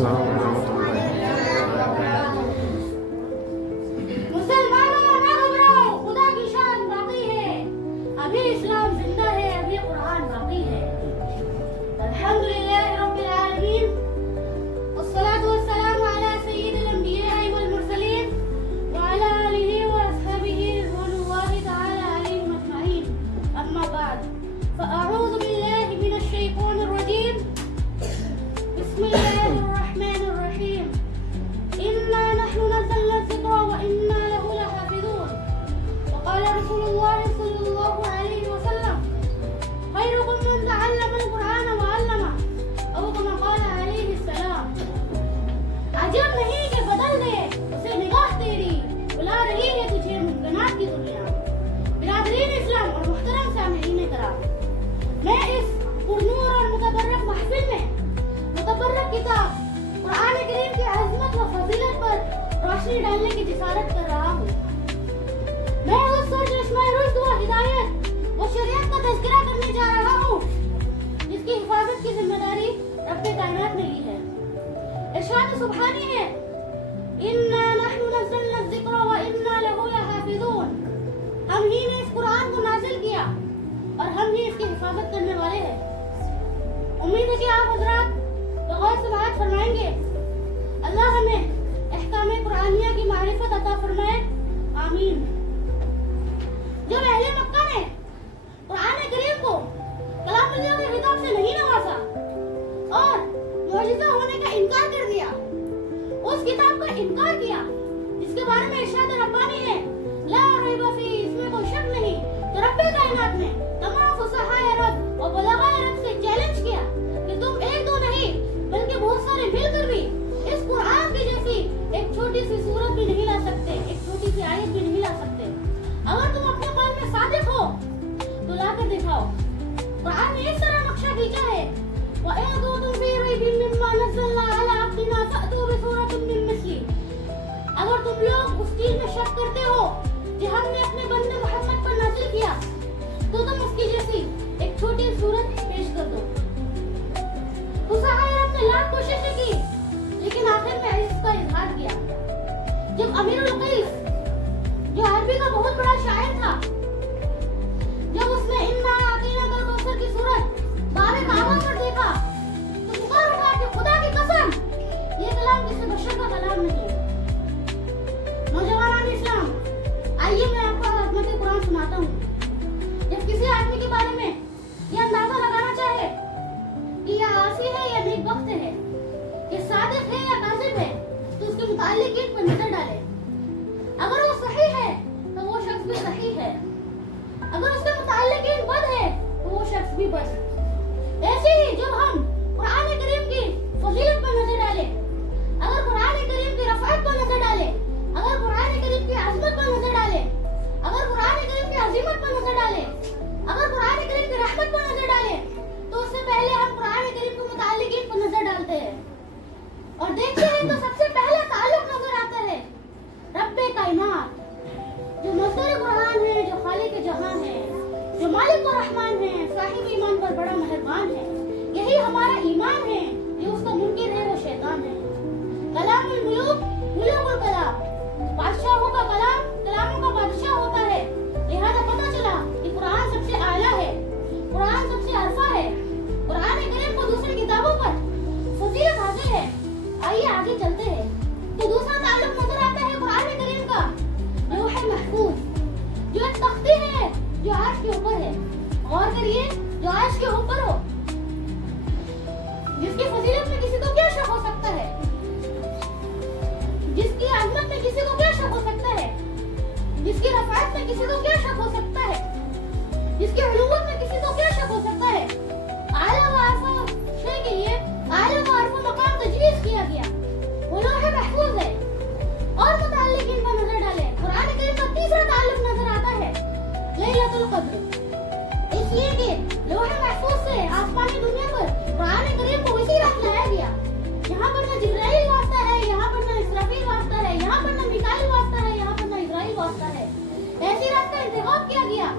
السلام ورحمۃ اللہ۔ مسلمانوں نہ گھبراؤ، خدا کی شان باقی ہے، ابھی اسلام زندہ ہے، ابھی قرآن باقی ہے۔ الحمدللہ رب العالمین، والصلاة والسلام على سید الانبیاء والمرسلین وعلى آلہ واصحابہ رضوان اللہ تعالی علیہم اجمعین، اما بعد فاعوذ باللہ من الشیطان الرجیم، بسم اللہ الرحمن الرحیم، إنا نحن نزلنا الذكر وإنا له لحافظون، وقال رسول الله صلى الله عليه وسلم خيركم من تعلم القرآن وعلمه، أو كما قال عليه السلام۔ عجب نہیں کہ بدل دے اسے نگاہ تیری، بلا رہی ہے تجھے ممکنات کی دنیا۔ برادرین اسلام اور محترم سامعین کرام، میں اس پرنور اور متبرک محفل میں متبرک کتاب قرآن کریم کی عظمت و فضیلت پر روشنی ڈالنے کی جسارت کر رہا ہوں۔ میں اس سرچشمہ رشد و ہدایت و شریعت کا تذکرہ کرنے جا رہا ہوں جس کی حفاظت کی ذمہ داری رب کائنات نے لی ہے۔ ارشاد سبحانی ہے، اِنَّا نَحْنُ نَزَّلْنَا الذِّكْرَ وَإِنَّا لَهُ لَحَافِظُونَ، ہم ہی نے اس قرآن کو نازل کیا اور ہم ہی اس کی حفاظت کرنے والے ہیں۔ امید ہے کہ آپ حضرات بغور سماعت فرمائیں گے۔ اللہ ہمیں احکام قرآنیہ کی معرفت عطا فرمائے، آمین۔ جب اہل مکہ نے قرآن کریم کو کلام اللہ کے خطاب سے نہیں نوازا اور معجزہ ہونے کا انکار کر دیا، اس کتاب کا انکار کیا جس کے بارے میں ارشاد ربانی ہے، لا ریب فیہ، اس میں کوئی شک نہیں، تو رب کائنات نے تمام فصحائے رب اور بلاغائے رب سے چیلنج کیا کہ تم ایک دو نہیں بلکہ بہت سارے مل کر بھی اس قرآن کی جیسی ایک چھوٹی سی سورت بھی نہیں لا سکتے، ایک چھوٹی سی آیت بھی نہیں لا سکتے۔ اگر تم اپنے قول میں صادق ہو تو لا کر دکھاؤ۔ قرآن نے اس طرح نقشہ کھینچا ہے، وَإِن كُنتُمْ فِي رَيْبٍ مِّمَّا نَزَّلْنَا عَلَىٰ عَبْدِنَا فَأْتُوا بِسُورَةٍ مِّن مِّثْلِهِ، اگر تم لوگ اس چیز میں شک کرتے ہو جو ہم نے اپنے بندے محمد پر نازل کیا تو تم اس کی جیسی ایک چھوٹی سورت پیش کر دو۔ فصحائے عرب نے لاکھ کوششیں کی لیکن آخر میں عجز کا اظہار کیا۔ جب امیر القیس جو عربی کا بہت بڑا شاعر تھا، جب اس نے اِنَّا أَعْطَيْنَاكَ الْكَوْثَرَ کی صورت باب کعبہ پر دیکھا تو پکار اٹھا کہ خدا کی قسم یہ کلام کسی بشر کا کلام نہیں ہے۔ نوجوانان اسلام، آئیے میں آپ کو عظمت قرآن سناتا ہوں۔ جب کسی آدمی کے بارے میں یہ اندازہ لگانا چاہے کہ یہ عاصی ہے یا نیک بخت ہے، یہ صادق ہے یا کاذب ہے، تو اس کے متعلق ایک پر نظر ڈالے۔ اگر وہ صحیح ہے تو وہ شخص بھی صحیح ہے، اگر اس کے متعلق ایک بد ہے تو وہ شخص بھی بد ہے۔ ایسے ہی جب ہم قرآن کریم کی فضیلت پر نظر ڈالے، اگر قرآن کریم کی رفعت پر نظر ڈالے، اگر قرآن کریم کی عظمت پر نظر ڈالے، اگر قرآن کریم کی عظمت پر نظر ڈالے، اگر قرآن کریم کی رحمت پر نظر ڈالے، تو اس سے پہلے ہم قرآن کریم کے متعلقین پر نظر ڈالتے ہیں اور دیکھتے ہیں تو سب سے پہلا تعلق نظر آتا ہے رب کائنات، جو مصدر قرآن ہے، جو خالق جہان ہے، جو مالک و رحمان ہے، صاحب ایمان پر بڑا مہربان ہے۔ یہی ہمارا ایمان ہے، جو اس کا منکر ہے وہ شیطان ہے۔ کلام الملوک ملوک الکلام، بادشاہوں کا کلام کلاموں کا بادشاہ ہوتا ہے، لہذا پتہ چلا کہ قرآن سب سے اعلیٰ ہے، قرآن سب سے عرفہ ہے۔ قرآن کریم کو دوسری کتابوں پر فضیلت حاصل ہے۔ آئیے آگے چلتے ہیں تو دوسرا تعلق نظر آتا ہے قرآن کریم کا لوح محفوظ، جو ایک تختی ہے جو عرش کے اوپر ہے۔ غور کریے، جو عرش کے اوپر ہو، جس کی فضیلت میں کسی کو کیا شک ہو سکتا ہے، جس کی عظمت میں کسی کو کیا شک ہو سکتا ہے، جس کی رفعت میں کسی کو کیا شک ہو سکتا ہے، جس کی علوت میں کسی کو کیا شک ہو سکتا ہے۔ اعلیٰ و عرفہ شے کے لیے اعلیٰ و عرفہ مقام تجویز کیا گیا، وہ لوح محفوظ ہے۔ اور متعلقین پر نظر ڈالے، قرآن کریم کا تیسرا تعلق نظر آتا ہے لیلۃ القدر، اس لیے کہ لوح محفوظ سے آسمانی دنیا پر قرآن کریم کو اسی رات لایا گیا۔ یہاں پر نہ جبرائیل واسطہ ہے، یہاں پر نہ اسرافیل واسطہ ہے، یہاں پر نہ میکائیل واسطہ ہے، یہاں پر نہ اسرائیل واسطہ ہے۔ ایسی رات کا انتخاب کیا گیا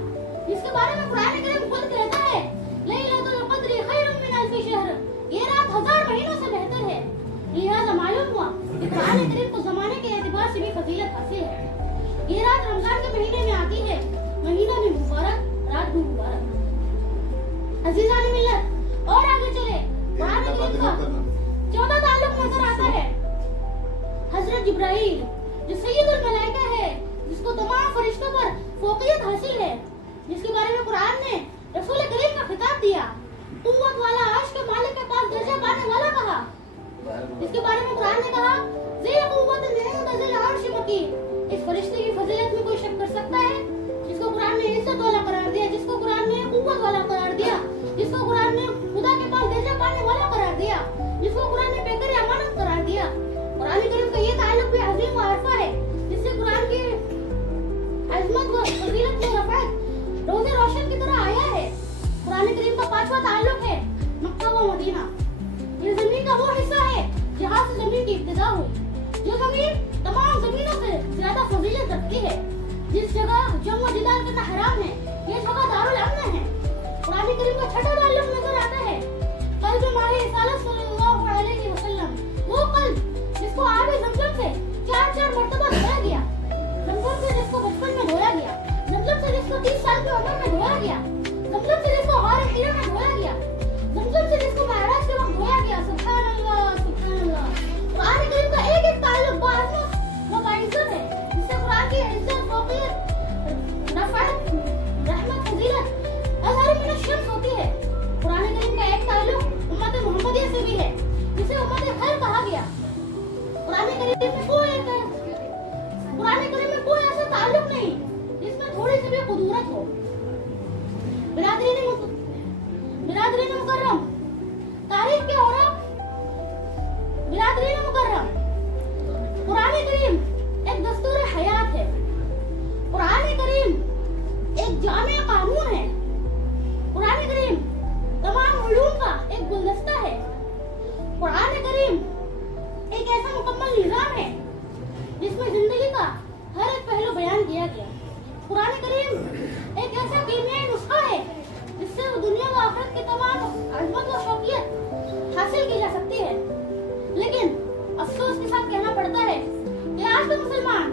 جس کے بارے میں قرآن کریم خود کہتا ہے لیلۃ القدر خیر من الف شہر، یہ رات 1000 مہینوں سے بہتر ہے۔ लिहाजा मालूम हुआ कि कुरान करीम को जमाने के एतबार से भी फजीलत हासिल है। ये रात रमजान के महीने में आती है, महीना भी मुबारक, रात भी मुबारक। अजीजान मिल्लत, और आगे चले कुरान करीम का 14 ताल्लुक नजर आता है। हजरत जिब्राइल जो सैयदुल मलाइका है, जिसको तमाम फरिश्तों पर फौकियत हासिल है, जिसके बारे में कुरान ने रसूल करीम का खिताब दिया, कुव्वत वाला, अर्श के मालिक के पास दर्जा पाने वाला कहा, जिसके बारे में कुरान ने कहा ज़ी कुव्वत इंद अर्श मकीन। इस फरिश्ते की फजीलत में कोई शक कर सकता है? जिसको कुरान ने इज्जत वाला करार दिया, जिसको कुरान ने कुव्वत वाला करार दिया, जिसको कुरान ने खुदा के पास दर्जा पाने वाला करार दिया, जिसको कुरान ने बेकर अमानत करार दिया। कुरान करीम का ये ताल्लुक भी अजीम व अरफा है, जिससे कुरान की अजमत व फजीलत में रफ़अत रोज़े रोशन की तरह आया है। कुरान करीम का 5वां ताल्लुक है मक्का व मदीना। ये जमीन का वो हिस्सा है जहाँ से जमीन की इब्तिदा हुई, जो जमीन तमाम जमीनों से ज्यादा फजीलत रखती है, जिस जगह जंग व जिदाल करना हराम है, ये जगह दारुल अमन है। कुरान करीम का 6वां ताल्लुक नजर आता है कल्ब माहे रिसालत सल्लल्लाहु अलैहि वसल्लम, वो कल्ब जिसको आबे ज़मज़म से 4-4 मर्तबा धोया गया, ज़मज़म से जिसको बचपन में धोया गया, ज़मज़म से जिसको 30 साल की उम्र में धोया गया, ज़मज़म से जिसको गार हिरा में धोया गया, ज़मज़म से जिसको महराज के वक्त धोया गया। सुभान अल्लाह, सुभान अल्लाह। कुरान करीम का एक-एक ताल्लुक बाअज़मत व बाइज्जत है, जिससे कुरान की इज्जत, फौकियत, रफ़अत, रहमत, फजीलत अज़हर मिन अश-शम्स होती है। कुरान करीम का एक ताल्लुक उम्मत मुहम्मदिया से भी है, जिसे उम्मत खैर कहा गया। कुरान करीम में कोई ऐसा ताल्लुक नहीं जिसमें थोड़ी सी भी कुदरत हो। बिरादरीन मुकर्रम, तारीख के औरत, बिरादरीन मुकर्रम, कुरान करीम एक दस्तूर हयात है। कुरान करीम एक जामे कानून है। कुरान करीम तमाम उलूम का एक गुलदस्ता है। कुरान करीम एक ऐसा मुकम्मल निज़ाम है जिसमें जिंदगी का हर एक पहलू बयान किया गया। कुरान करीम एक ऐसा कीमियाई नुस्खा है जिससे दुनिया व आखिरत की तमाम अज़मत व शौकियत हासिल की जा सकती है। लेकिन अफसोस के साथ कहना पड़ता है कि आज के मुसलमान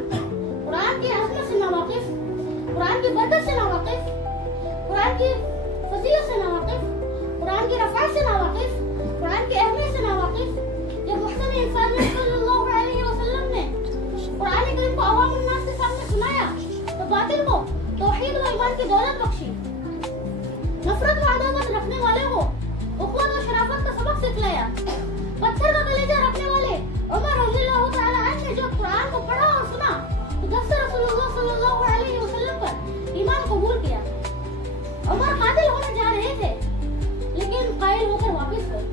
कुरान की अज़मत से नावाकिफ, कुरान की बरकत से नावाकिफ, कुरान की फजीलत से नावाकिफ, कुरान की रफ़अत से नावाकिफ, कुरान की अहमियत से नावाकिफ। जब मुहम्मद इंसान सल्लल्लाहु अलैहि वसल्लम ने कुरान करीम को अवामुन नास के सामने सुनाया तो बातिल को तौहीद व ईमान की दौलत बख्शी, नफरत व अदावत रखने वाले को उख़्वत व शराफत का सबक सिखलाया। पत्थर का कलेजा रखने वाले उमर रज़ियल्लाहु तआला अन्हु ने जब कुरान को पढ़ा और सुना तो दस्त रसूलुल्लाह सल्लल्लाहु अलैहि वसल्लम पर ईमान कबूल किया। उमर कातिल होने जा रहे थे लेकिन कायल होकर वापस हुए।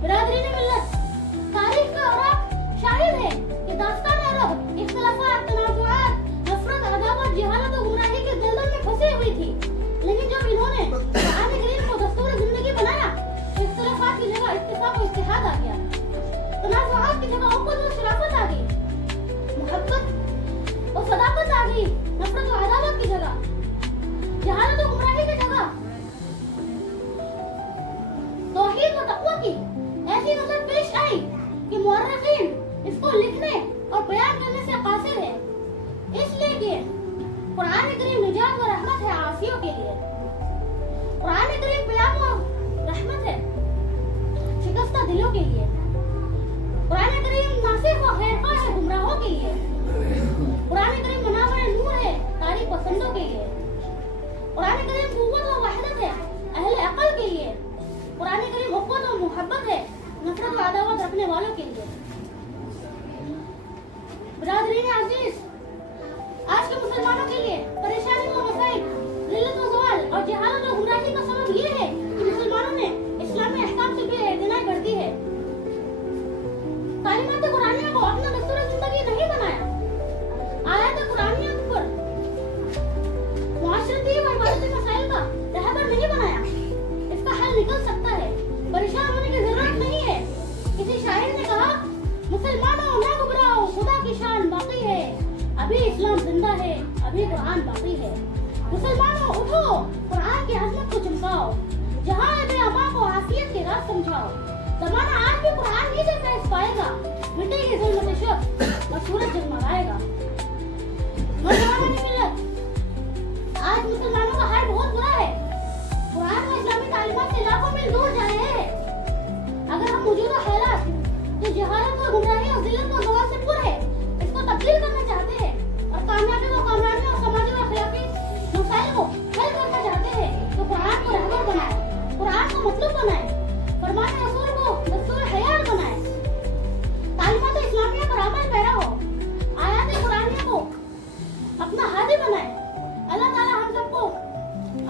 बिरादरीन मिल्लत, तारीख का औराक शाहिद है कि दास्तान अरब इख्तिलाफात, तनाज़ुआत, नफरत, अदावत, जहालत और गुमराही के दलदल में फंसी हुई थी। लेकिन जब इन्होंने कुरान करीम को दस्तूर जिंदगी बनाया तो इख्तिलाफात की जगह इत्तिफाक और इत्तेहाद आ गया, तनाज़ुआत की जगह उख़्वत और शराफत आ गई, मोहब्बत और सदाकत आ गई, नफरत और अदावत की जगह, जहालत और गुमराही की जगह तौहीद व तक़वा की ऐसी नजर पेश आई कि मुअर्रिखीन इसको लिखने और बयान करने से कासिर है, इसलिए कि कुरान करीम निजात व रहमत है आसियों के लिए। कुरान करीम प्याम व रहमत है शिकस्ता दिलों के लिए। कुरान करीम नासिख व खैरख़्वाह है गुमराहों के लिए। कुरान करीम मुनाव्वर नूर है तारीख पसंदों के लिए। कुरान करीम कुव्वत व वहदत है अहले अक़ल के लिए। कुरान करीम उख़्वत व मोहब्बत है नफरत व अदावत रखने वालों के लिए। बिरादरीन अज़ीज़, आज के मुसलमानों के लिए परेशानी व मसाइल, ज़िल्लत व ज़वाल और जहालत व गुमराही का सबब ये है कि मुसलमानों ने इस्लामी अहकाम से बेइत्नाई कर दी है। तालीमात कुरानिया को अपना दस्तूर जिंदगी नहीं बनाया। आयत कुरानिया पर मुआशरती व इबादती मसाइल का रहबर नहीं बनाया। इसका हल निकल सकता है, परेशान होने की जरूरत नहीं है। किसी शायर ने कहा, मुसलमानों ना घबराओ, खुदा की शान बाकी है, अभी इस्लाम जिंदा है, अभी कुरान बाकी है। मुसलमानों उठो, कुरान की अज़मत को चमकाओ, जहाँ बे अमा को आफियत के राज समझाओ। जमाना आज भी कुरान नहीं से फैज पाएगा, मिटेगी ज़ुल्म शब और सूरज जगमगाएगा। नौजवानों ने मिलत आज मुसलमानों का हाल बहुत बुरा है। कुरान और इस्लामी तालीमात से लाखों मील दूर जाए हैं। अगर हम मौजूदा हालात जो जहालत और गुमराही और जिल्लत और ज़वाल से पूरे है, इसको तब्दील करना चाहते हैं और कामयाबी और समाजी और अखलाकी मसाइल को हल करना चाहते हैं, तो कुरान को रहबर बनाए, कुरान को मतलूब बनाए, फरमान रसूल को दस्तूर हयात बनाए, तालीमात इस्लामिया पर अमल पैरा हो, आयात कुरानिया को अपना हादी बनाए। अल्लाह ताला हम सबको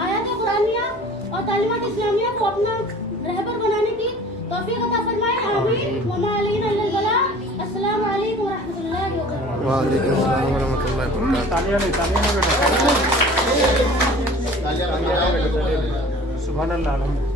आयात कुरानिया और तालीमात इस्लामिया को अपना रहबर बनाने की तौफीक अता फरमाए। आमीन। वमा अलैना इल्लल बलाग। अस्सलाम वालेकुम व रहमतुल्लाहि व बरकातहू। वालेकुम अस्सलाम व रहमतुल्लाहि व बरकातहू। सुभान अल्लाह, अल्हम्दुलिल्लाह।